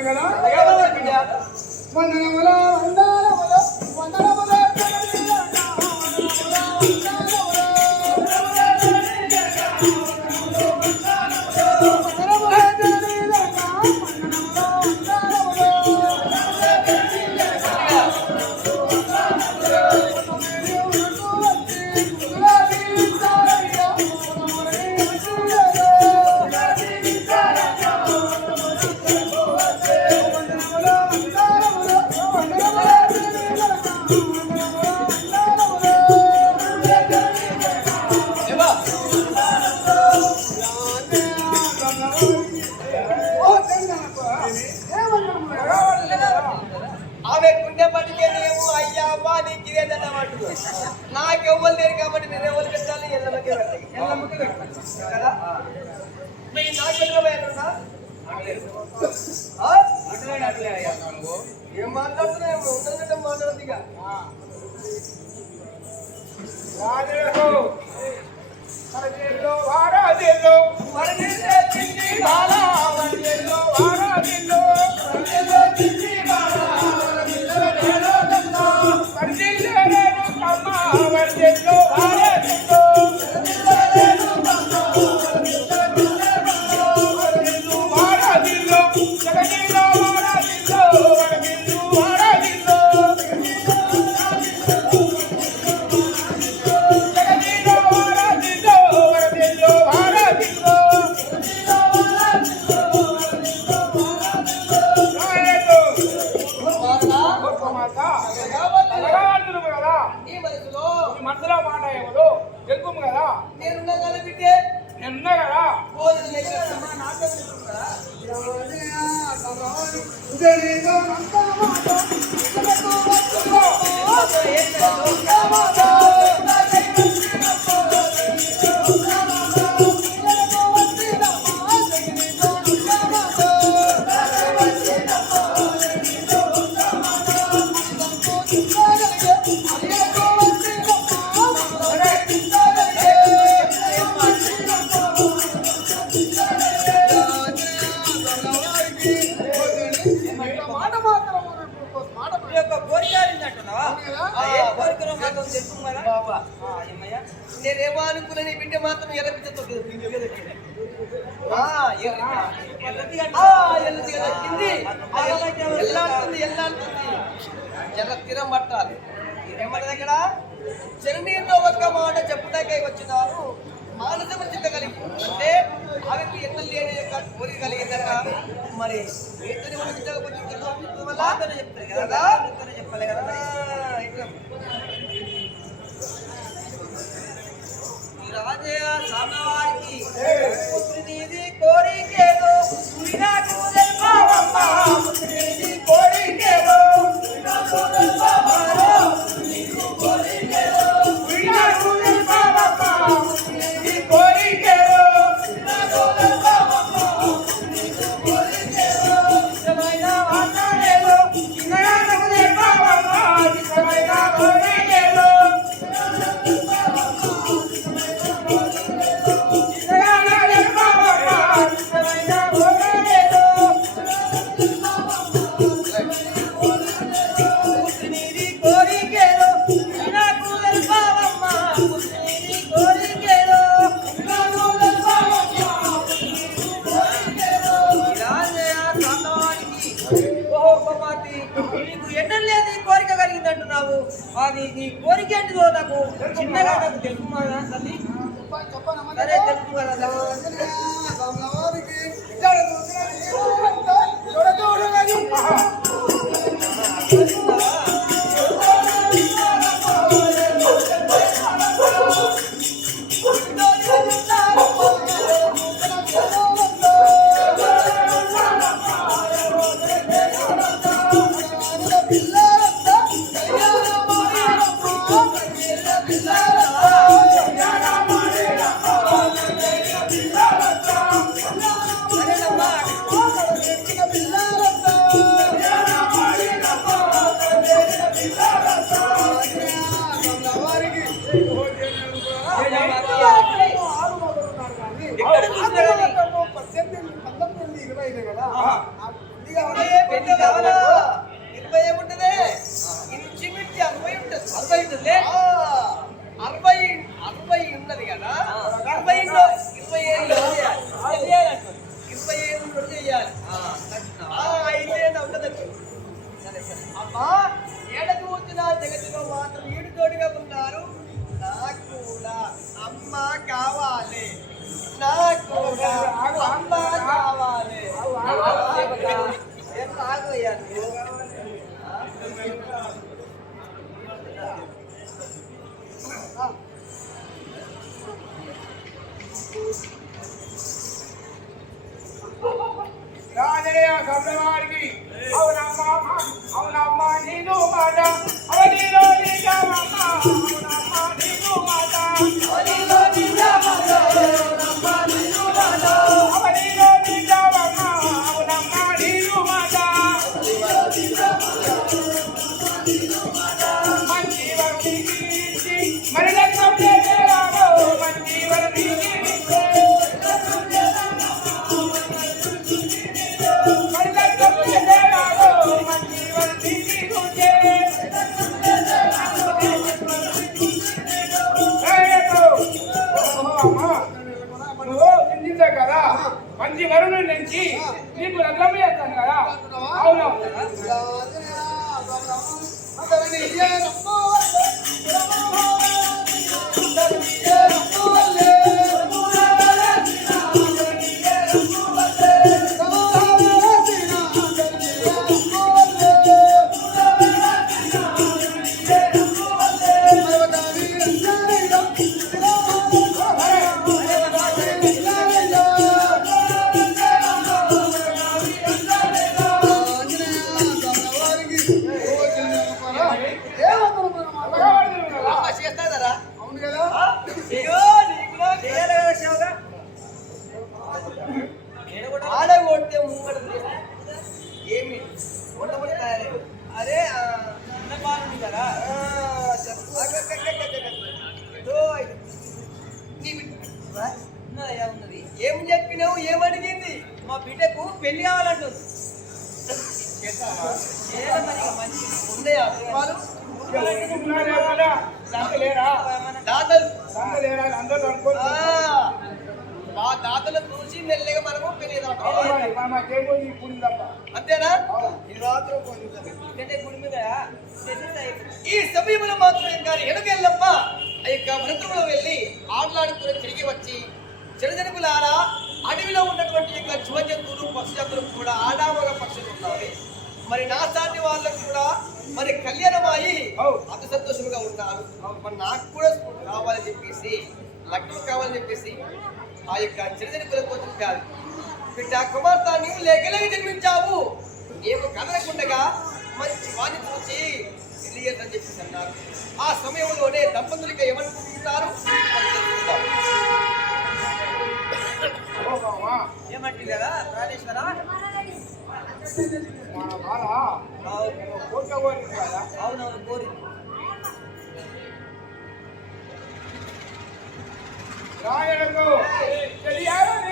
కదా? నీకు ఇదేదన్న మటుకు నాకు ఎవ్వరు లేరు కాబట్టి నేను ఎవరు పెట్టాలి? ఎల్లమ్మకే పెట్టాలి. ఎల్లమ్మకే పెట్టాలి. కదా? మీ నాకు ఏం మాట్లాడుతున్నావు? ఇక? నీ నీ బిడ్డ మాత్రం ఎర్రపిచ్చతో ఎల్లది కదా కింది ఎల్లాడుతుంది ఎల్లాడుతుంది ఎర్ర తీరం పట్టాలి. ఏమన్నది దగ్గర జననీతో ఒక్క మాట చెప్పుటాకే వచ్చినారు. మానసిక చింత కలిగి అంటే ఆమెకు ఎన్న లేని యొక్క కోరిక కలిగిందట? మరి మీతోనే మనం చెప్తారు కదా. చెప్పాలి కదా? ఆ, ఇట్లా. కోరిక కలిగిందంటున్నావు అది నీ కోరిక ఏంటిదో నాకు చిన్నగా నాకు తెలుసు తల్లి సరే తెలుసు కదా రాజయ్య కమలవాడికి అవునమ్మా అవునమ్మా నీను మాట అవనీలో నీకమ్మా అవునమ్మా నీను మాట ఈ రాత్రి ఎందుకంటే గుడి మీద ఈ సమయంలో మాత్రమే కానీ ఎడకెళ్ళమ్మ ఆ యొక్క వృద్ధులలో వెళ్ళి ఆటలాడుకుని తిరిగి వచ్చి చిరజనుకులారా అడవిలో ఉన్నటువంటి యొక్క జీవజంతువులు పక్షు జంతువులు కూడా ఆడామగ పక్షులు ఉన్నాయి. మరి నా సాటి వాళ్ళకు కూడా మరి కళ్యాణమాయి అతి సంతోషంగా ఉన్నారు. మరి నాకు కూడా కావాలని చెప్పేసి లక్ష్యం కావాలని చెప్పేసి ఆ యొక్క చిరజనుకుల కోసం బిడ్డ కుమార్తెని లేకలేక నిర్మించావు ఏమి కదలకుండగా మంచి వాణి చూసి తెలియదని చెప్పేసి అన్నారు. ఆ సమయంలోనే దంపతులకి ఏమనుకుంటారు ఏమంటే కదా? రాజేశ్వరా? అవునవును కోరి. రాయడంలో తెలియాలని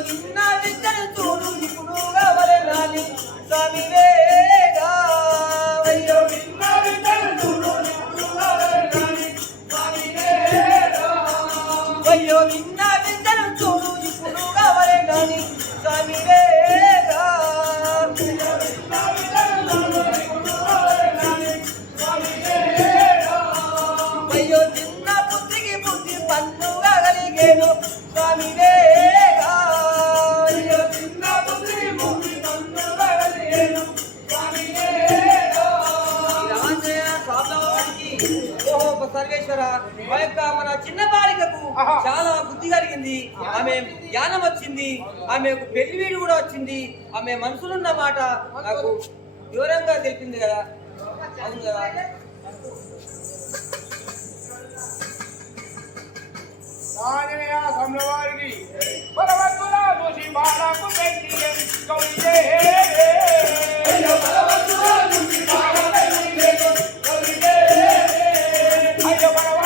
విన్నా విద్యను చూడు ఇప్పుడు ఎవరు నాని స్వామివే. చాలా బుద్ధి కలిగింది. ఆమె జ్ఞానం వచ్చింది. ఆమెకు పెళ్ళివీడు కూడా వచ్చింది. ఆమె మనసులున్న మాట నాకు వివరంగా తెలిపింది కదా. అవును కదా? బాలకు పెట్టి అయ్యో బాలకు పెట్టి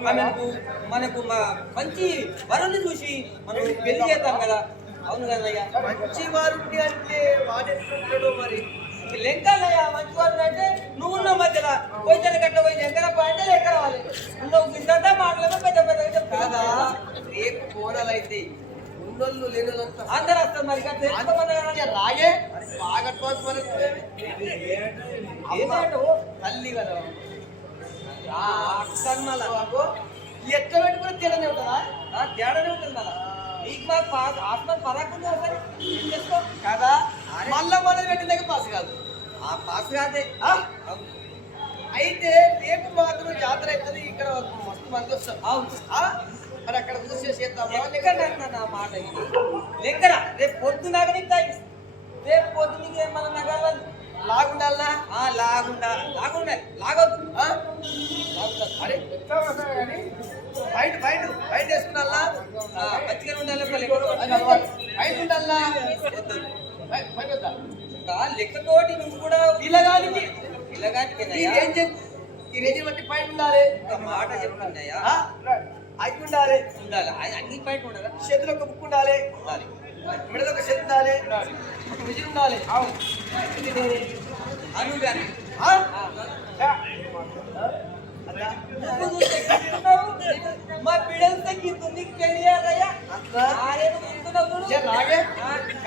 కదా? మనకు మనకు మా మంచి వరుణ్ణి చూసి మనం పెళ్ళి చేద్దాం కదా. అవును కదయ్యా? మంచి వారుండి అంటే వాడెట్లుంటాడో మరి? లెక్కలయ్యా మంచి వారు అంటే నువ్వు ఉన్న మధ్యలో. పోయి కట్ట పోయి ఎక్కడ పాయింట్ ఎక్కడ రావాలి నువ్వు కింద మాటలేమో పెద్ద పెద్దగా చెప్తా రేపు కోడలు అయితే ఉన్నోళ్ళు లేనోళ్ళంతా అందరూ వస్తారు మరి కదా. రాగే. బాగా? తల్లి కదా. ఎట్లా పెట్టుకుని తిననే ఉంటుందా? ఆ, తేడానే ఉంటుంది కదా నీకు మాకు ఆత్మ పరాకుంది ఒకసారి చేసుకో కదా? మళ్ళా మనం పెట్టినాక పాస్ కాదు. ఆ పాస్ కాదే? అయితే రేపు మాత్రం జాతర అవుతుంది. ఇక్కడ మస్తు మంది వస్తారు? మరి అక్కడ చూసే ఎక్కడ నా మాట ఇది? లెక్కన రేపు పొద్దున్నాక నీకు తాగిస్తా రేపు పొద్దు నీకు ఏమన్నా నగవాలి లాగుండాలనా? ఆ లాగుండా. లాగుండా. లాగొద్దు. ఆ? అరే బయట బయట బయట వేసుకున్నాలా? ఆ, మంచిగా ఉండాలి బయట ఉండాలా. లెక్కతోటి నువ్వు కూడా పిల్లగానికి పిల్లగానికి ఈ రేంజ్ ఈ రేంజ్ బట్టి పైన ఉండాలి. ఒక మాట చెప్తున్నాయా? అయి ఉండాలి. ఉండాలి. అన్ని బయట ఉండదా చేతిలో ఒక బుక్ ఉండాలి. ఉండాలి. ఒక చేతి ఉండాలి. విజయం ఉండాలి. అవును. ఇది నేనే. అను గిట్టున్నావు. మా తగ్గిస్తుంది నీకు తెలియాలయ్యా. ఆ,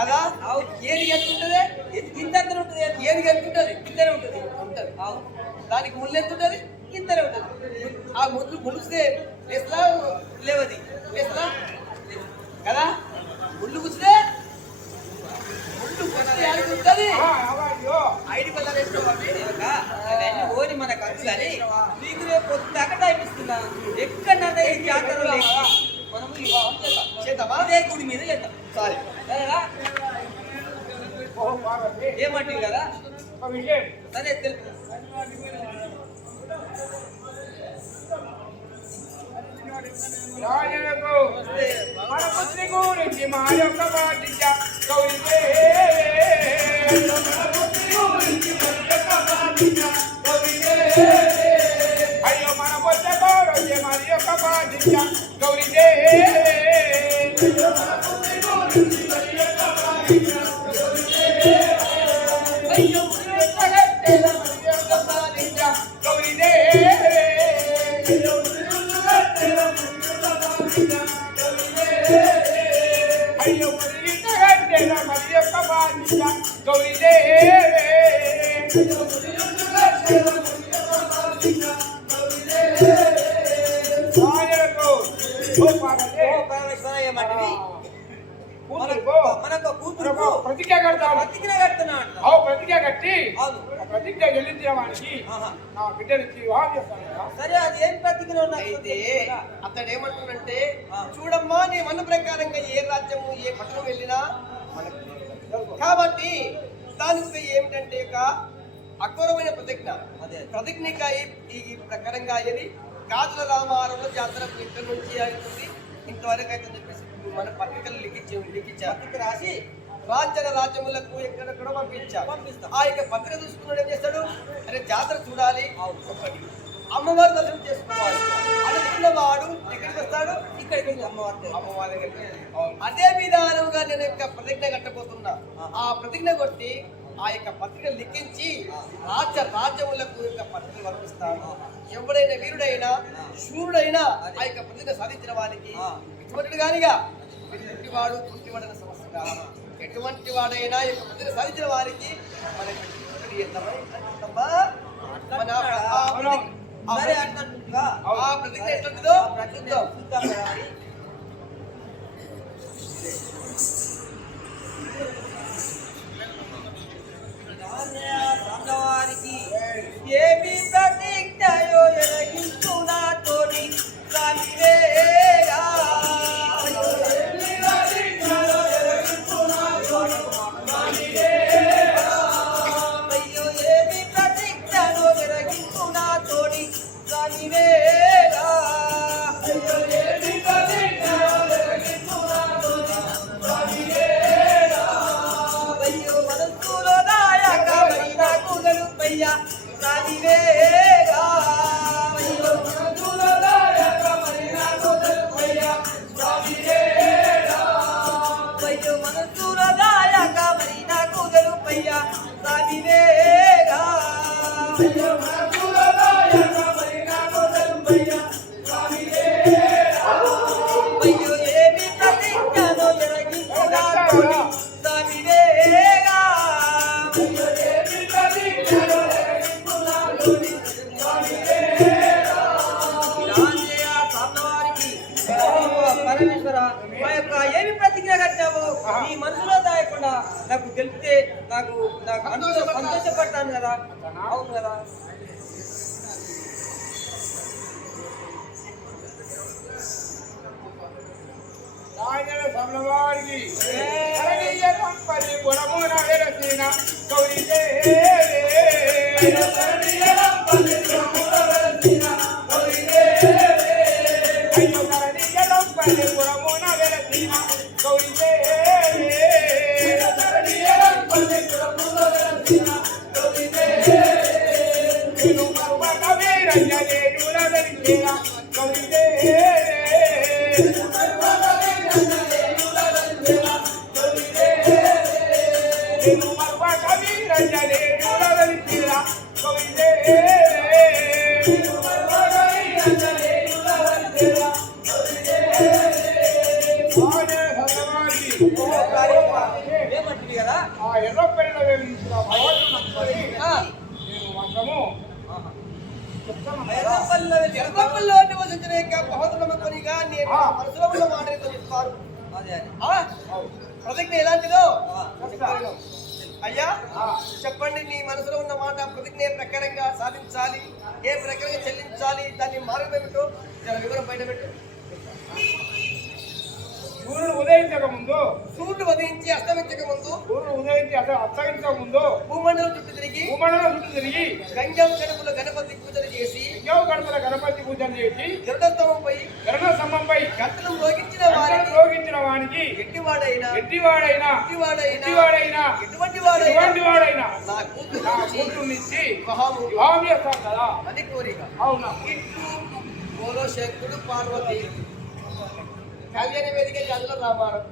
కదా? అవును. ఏది ఎంత ఉంటుంది ఇది కింద ఉంటుంది ఏది ఏది ఎంత ఉంటుంది కిందనే ఉంటుంది. ఉంటుంది. అవును. దానికి ముళ్ళు ఎంత ఉంటుంది కిందనే ఉంటుంది. ఆ ముళ్ళు ములిస్తే లేస్తా లేవది. కదా? ముళ్ళు గుచ్చితే ముళ్ళు ఆడికి ఉంటుంది. పిల్లలు వేసుకోవాలి ఓని మన ఖర్చు కానీ నీకు రేపు పొద్దుదాకా టైపిస్తున్నా ఎక్కడన్నా ఈ జాతరలో మనము చేద్దామా? గుడి మీద చేద్దాం. సారీ. సరేనా. ఏమంటివి కదా? సరే తెలుపు రాజులకు మన పుత్రి గురించి మా యొక్క బాధ్యత గౌరీదే. అయ్యో మన పొద్దు గౌరవ్య మరి యొక్క బాధ్యత గౌరీదే. అయ్యో మురిగిన మరి యొక్క బాధ్యత గౌరీదే. రాజులకు ఓ పార్వతి. ఓ పరమేశ్వర ఏమంటివి కూతురు పో. మనకు కూతురు మనకు ప్రతిజ్ఞ కడతాము బతికిన కడుతున్నా అంట అవు ప్రతిజ్ఞ కట్టి అవును ఆ ప్రతిజ్ఞ చెల్లించేవానికి. నా బిడ్డనిచ్చి వివాహం చేస్తాను కదా. సరే అది ఏం ప్రతిజ్ఞ అయితే అతడు ఏమంటున్నాడంటే ఆ. చూడమ్మా నీ మన ప్రకారంగా ఏ రాజ్యము ఏ పట్టణం వెళ్ళినా మనకు కాబట్టి దానికి ఏమిటంటే ఒక అఘోరమైన ప్రతిజ్ఞ అదే. ప్రతిజ్ఞగా ఈ ఈ ప్రకారంగా అయ్యేది గాజుల రామారంలో జాతర ఇక్కడ నుంచి అవుతుంది ఇంతవరకు అయితే చెప్పేసి మన పత్రికలు లిఖించి లిఖించారు పత్రిక రాసి రాజ్యాల రాజ్యములకు ఎక్కడెక్కడ పంపించారు పంపిస్తాం. ఆ యొక్క పత్రిక చూసుకున్నాడు ఏం చేస్తాడు? అరే జాతర చూడాలి. ఒకటి అమ్మవారి దర్శనం చేసుకోవాలి. అనుకున్న వాడు ఎక్కడికి వస్తాడు? ఇక్కడికి అమ్మవారి. అమ్మవారి దగ్గరికి అదే విధానంగా నేను యొక్క ప్రతిజ్ఞ కట్టబోతున్నా. ఆ. ప్రతిజ్ఞ కొట్టి ఆ యొక్క పత్రిక లిఖించి రాజ్య రాజ్యములకు యొక్క పత్రిక పంపిస్తాను ఎవడైనా వీరుడైనా శూరుడైనా ఆ యొక్క ప్రతిజ్ఞ సాధించిన వారికి. ఇటువంటి గానిగా ఎటువంటి వాడు కుంటివాడన సమస్య కాదు. ఎటువంటి వాడైనా యొక్క ప్రతిజ్ఞ సాధించిన వారికి ఆ ప్రతిజ్ఞ- సరే ప్రతిజ్ఞ- We will be Señor, సంతోషపడతాను కదా. అవును కదా. రాజుల సమలవారికి కరణీయ సంపది గుణమున వెరసిన గౌరీదే. ఎర్రపల్లిలో దర్శించిన యొక్క భగవంతుడు కొనిగా నేను ఆ. మనసులో ఉన్న మాట నీతో చెప్తాను అదే అది ఆ? ప్రతిజ్ఞ ఎలాంటిదో. అయ్యా. చెప్పండి నీ మనసులో ఉన్న మాట ప్రతిజ్ఞ ఏ ప్రకారంగా సాధించాలి ఏ ప్రకారంగా చెల్లించాలి దాని మార్గం ఏమిటో వివరం బయట పెట్టు సూర్యుడు ఉదయించక ముందు సూర్యుడు ఉదయించి అస్తమించక ముందు సూర్యుడు ఉదయించి అస్తమించక ముందు భూమండలం చుట్టూ తిరిగి భూమండలం చుట్టూ తిరిగి గంగం గడుపులో గణపతి పూజలు చేసి యజ్ఞం గడపల గణపతి పూజలు చేసి గరుడోత్సవంపై గరుడ స్తంభంపై గంటలు గంటలు వారికి రోగించిన వానికి ఎట్టివాడైనా ఎట్టివాడైనా ఎట్టివాడైనా ఎట్టివాడైనా ఎటువంటి వాడైనా ఎటువంటి వాడైనా నా నా కూతురు కూతుర్నిచ్చి మహాము వివాహం చేస్తాం కదా? అది కోరిక. అవునా? ఇట్లు బోలో శంకుడు పార్వతి. కళ్యాణ వేదిక గదిలో రామారం?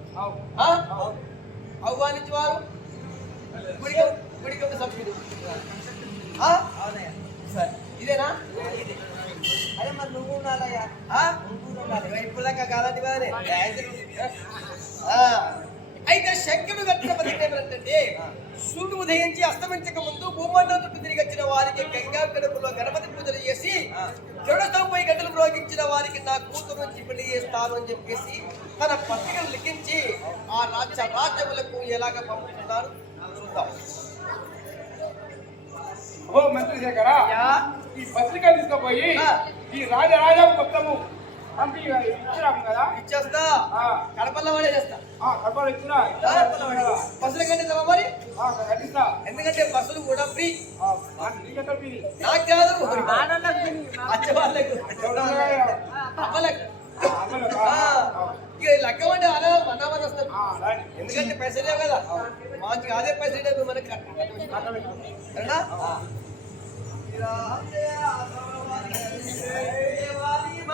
ఆహ్వానించి వారు గుడిక సభ్యుడు. ఆ? అవునయ్యా. సరే. ఇదేనా? అరే మరి నువ్వు ఉండాలయ్యా ఆ? నువ్వు ఉండాలి ఇప్పుడు దాకా ఆ. అయితే పద్ధతి ఏమిటంటే సూర్యుడు ఉదయించి అస్తమించక ముందు భూమండలం చుట్టూ తిరిగి వచ్చిన వారికి గంగా గడుపులో గణపతి పూజలు చేసి జడసంపై గంటలు ప్రోగించిన వారికి నా కూతురు నుంచి పెళ్ళి చేస్తాను అని చెప్పేసి తన పత్రికలు లిఖించి ఆ రాజ్య రాజ్యములకు ఎలాగ పంపుతున్నారు చూద్దాం ఓ మంత్రి శేఖర. ఈ పత్రిక తీసుకుపోయి. ఈ రాజరాజా మొత్తము ఇచ్చేస్తా. ఆ, కడపల్ల వాడే చేస్తా. ఆ, కడపలు ఇచ్చినా? బస్సుల కంటే తమ మరి ఆ, కట్టిస్తా. ఎందుకంటే బస్సులు కూడా ఫ్రీ? నాకు కాదు. వచ్చే వాళ్ళకు. అమ్మలకు లెక్క అంటే అలా ఆ, రండి. ఎందుకంటే పైసలే కదా. మంచిగా అదే పైసలు మనకి